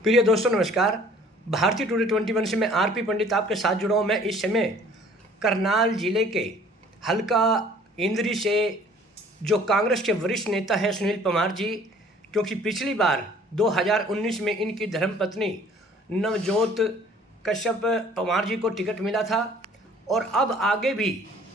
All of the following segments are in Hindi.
प्रिय दोस्तों नमस्कार। भारतीय टुडे 21 से मैं आरपी पंडित आपके साथ जुड़ा हूँ। मैं इस समय करनाल जिले के हल्का इंद्री से जो कांग्रेस के वरिष्ठ नेता हैं सुनील परमार जी, क्योंकि पिछली बार 2019 में इनकी धर्मपत्नी नवजोत कश्यप परमार जी को टिकट मिला था और अब आगे भी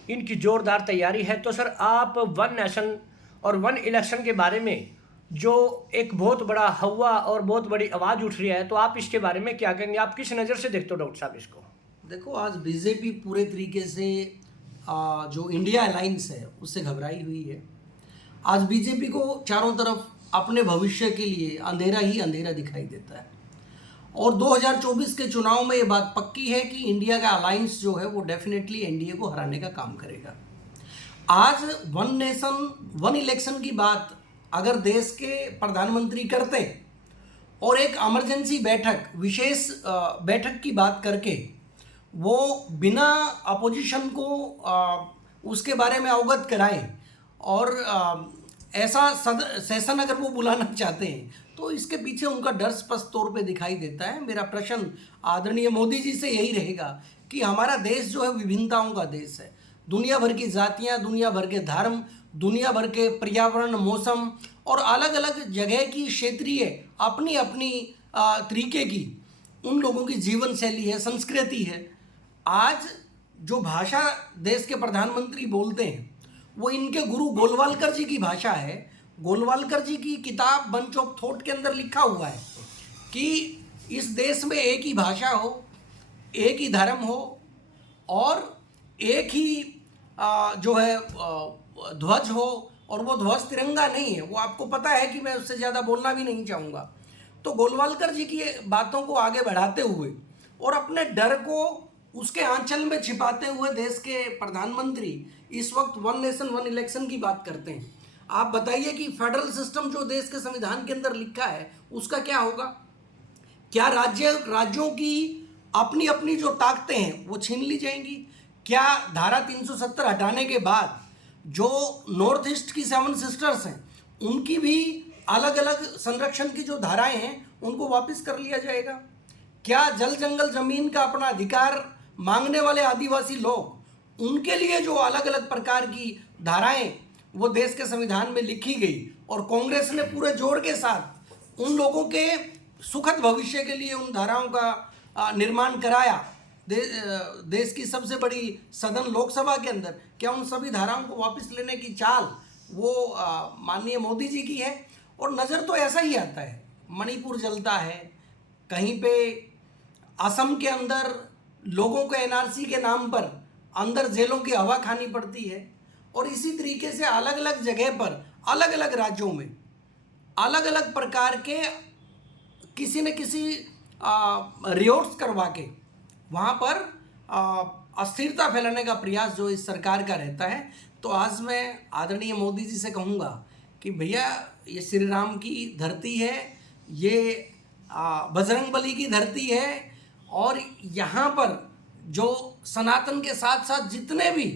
इनकी जोरदार तैयारी है। तो सर, आप वन नेशन और वन इलेक्शन के बारे में जो एक बहुत बड़ा हवा और बहुत बड़ी आवाज़ उठ रही है, तो आप इसके बारे में क्या कहेंगे? आप किस नज़र से देखते हो डॉक्टर साहब इसको? देखो, आज बीजेपी पूरे तरीके से जो इंडिया अलायंस है उससे घबराई हुई है। आज बीजेपी को चारों तरफ अपने भविष्य के लिए अंधेरा ही अंधेरा दिखाई देता है और 2024 के चुनाव में ये बात पक्की है कि इंडिया का अलायंस जो है वो डेफिनेटली एनडीए को हराने का काम करेगा। आज वन नेशन वन इलेक्शन की बात अगर देश के प्रधानमंत्री करते और एक इमरजेंसी बैठक विशेष बैठक की बात करके वो बिना अपोजिशन को उसके बारे में अवगत कराए और ऐसा सेशन अगर वो बुलाना चाहते हैं तो इसके पीछे उनका डर स्पष्ट तौर पे दिखाई देता है। मेरा प्रश्न आदरणीय मोदी जी से यही रहेगा कि हमारा देश जो है विभिन्नताओं का देश है। दुनिया भर की जातियाँ, दुनिया भर के धर्म, दुनिया भर के पर्यावरण, मौसम और अलग अलग जगह की क्षेत्रीय अपनी अपनी तरीके की उन लोगों की जीवन शैली है, संस्कृति है। आज जो भाषा देश के प्रधानमंत्री बोलते हैं वो इनके गुरु गोलवालकर जी की भाषा है। गोलवालकर जी की किताब बंच ऑफ थॉट के अंदर लिखा हुआ है कि इस देश में एक ही भाषा हो, एक ही धर्म हो और एक ही जो है ध्वज हो, और वो ध्वज तिरंगा नहीं है। वो आपको पता है कि मैं उससे ज़्यादा बोलना भी नहीं चाहूँगा। तो गोलवालकर जी की बातों को आगे बढ़ाते हुए और अपने डर को उसके आंचल में छिपाते हुए देश के प्रधानमंत्री इस वक्त वन नेशन वन इलेक्शन की बात करते हैं। आप बताइए कि फेडरल सिस्टम जो देश के संविधान के अंदर लिखा है उसका क्या होगा? क्या राज्यों की अपनी अपनी जो ताकतें हैं वो छीन ली जाएंगी? क्या धारा 370 हटाने के बाद जो नॉर्थ ईस्ट की 7 सिस्टर्स हैं उनकी भी अलग अलग संरक्षण की जो धाराएं हैं उनको वापस कर लिया जाएगा? क्या जल जंगल जमीन का अपना अधिकार मांगने वाले आदिवासी लोग उनके लिए जो अलग अलग प्रकार की धाराएं वो देश के संविधान में लिखी गई और कांग्रेस ने पूरे जोर के साथ उन लोगों के सुखद भविष्य के लिए उन धाराओं का निर्माण कराया देश की सबसे बड़ी सदन लोकसभा के अंदर, क्या उन सभी धाराओं को वापस लेने की चाल वो माननीय मोदी जी की है? और नज़र तो ऐसा ही आता है, मणिपुर जलता है, कहीं पे असम के अंदर लोगों को एनआरसी के नाम पर अंदर जेलों की हवा खानी पड़ती है और इसी तरीके से अलग अलग जगह पर अलग अलग राज्यों में अलग अलग प्रकार के किसी न किसी रियोट्स करवा के वहाँ पर अस्थिरता फैलाने का प्रयास जो इस सरकार का रहता है। तो आज मैं आदरणीय मोदी जी से कहूँगा कि भैया, ये श्री राम की धरती है, ये बजरंगबली की धरती है और यहाँ पर जो सनातन के साथ साथ जितने भी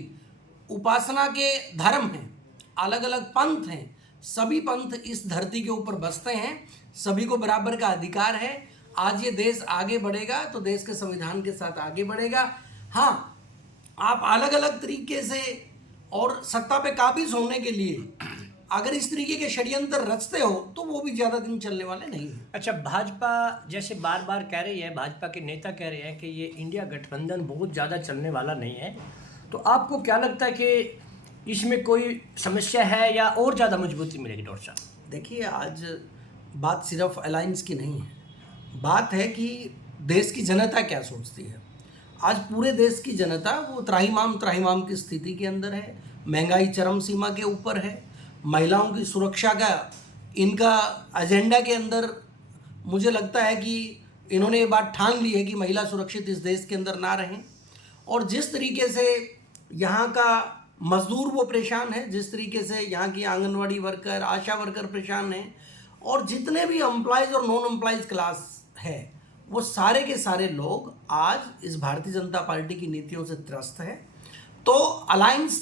उपासना के धर्म हैं, अलग अलग पंथ हैं, सभी पंथ इस धरती के ऊपर बसते हैं, सभी को बराबर का अधिकार है। आज ये देश आगे बढ़ेगा तो देश के संविधान के साथ आगे बढ़ेगा। हाँ, आप अलग अलग तरीके से और सत्ता पे काबिज होने के लिए अगर इस तरीके के षड्यंत्र रचते हो तो वो भी ज़्यादा दिन चलने वाले नहीं हैं। अच्छा, भाजपा जैसे बार बार कह रही है, भाजपा के नेता कह रहे हैं कि ये इंडिया गठबंधन बहुत ज़्यादा चलने वाला नहीं है, तो आपको क्या लगता है कि इसमें कोई समस्या है या और ज़्यादा मजबूती मिलेगी डॉक्टर साहब? देखिए, आज बात सिर्फ अलायंस की नहीं है, बात है कि देश की जनता क्या सोचती है। आज पूरे देश की जनता वो त्राहिमाम की स्थिति के अंदर है, महंगाई चरम सीमा के ऊपर है, महिलाओं की सुरक्षा का इनका एजेंडा के अंदर मुझे लगता है कि इन्होंने ये बात ठान ली है कि महिला सुरक्षित इस देश के अंदर ना रहें। और जिस तरीके से यहाँ का मजदूर वो परेशान है, जिस तरीके से यहाँ की आंगनवाड़ी वर्कर, आशा वर्कर परेशान हैं और जितने भी एम्प्लॉयज़ और नॉन एम्प्लॉयज़ क्लास है वो सारे के सारे लोग आज इस भारतीय जनता पार्टी की नीतियों से त्रस्त है। तो अलायंस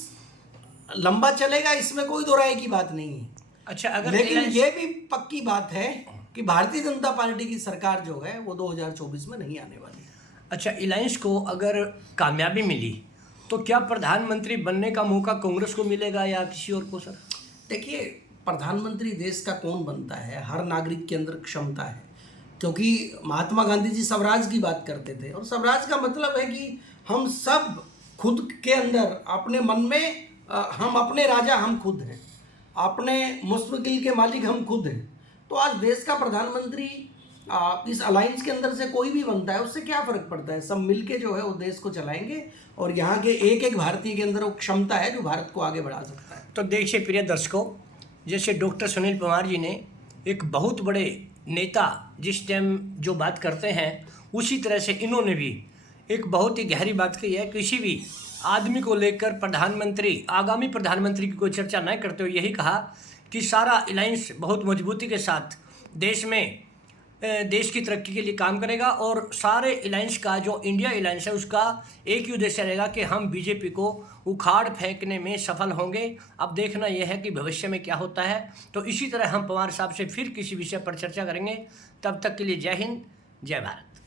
लंबा चलेगा, इसमें कोई दो राय की बात नहीं है। अच्छा, अगर लेकिन ये भी पक्की बात है कि भारतीय जनता पार्टी की सरकार जो है वो 2024 में नहीं आने वाली है। अच्छा, अलायंस को अगर कामयाबी मिली तो क्या प्रधानमंत्री बनने का मौका कांग्रेस को मिलेगा या किसी और को सर? देखिए, प्रधानमंत्री देश का कौन बनता है, हर नागरिक के अंदर क्षमता है। क्योंकि महात्मा गांधी जी स्वराज की बात करते थे, और स्वराज का मतलब है कि हम सब खुद के अंदर अपने मन में हम अपने राजा हम खुद हैं, अपने मुस्तकिल के मालिक हम खुद हैं। तो आज देश का प्रधानमंत्री इस अलायंस के अंदर से कोई भी बनता है, उससे क्या फ़र्क पड़ता है। सब मिलके जो है वो देश को चलाएंगे, और यहाँ के एक एक भारतीय के अंदर वो क्षमता है जो भारत को आगे बढ़ा सकता है। तो देखिए प्रिय दर्शकों, जैसे डॉक्टर सुनील पंवार जी ने एक बहुत बड़े नेता जिस टाइम जो बात करते हैं, उसी तरह से इन्होंने भी एक बहुत ही गहरी बात कही है। किसी भी आदमी को लेकर प्रधानमंत्री, आगामी प्रधानमंत्री की कोई चर्चा न करते हुए यही कहा कि सारा अलायंस बहुत मजबूती के साथ देश में देश की तरक्की के लिए काम करेगा, और सारे अलायंस का जो इंडिया अलायंस है उसका एक ही उद्देश्य रहेगा कि हम बीजेपी को उखाड़ फेंकने में सफल होंगे। अब देखना यह है कि भविष्य में क्या होता है। तो इसी तरह हम पवार साहब से फिर किसी विषय पर चर्चा करेंगे। तब तक के लिए जय हिंद, जय भारत।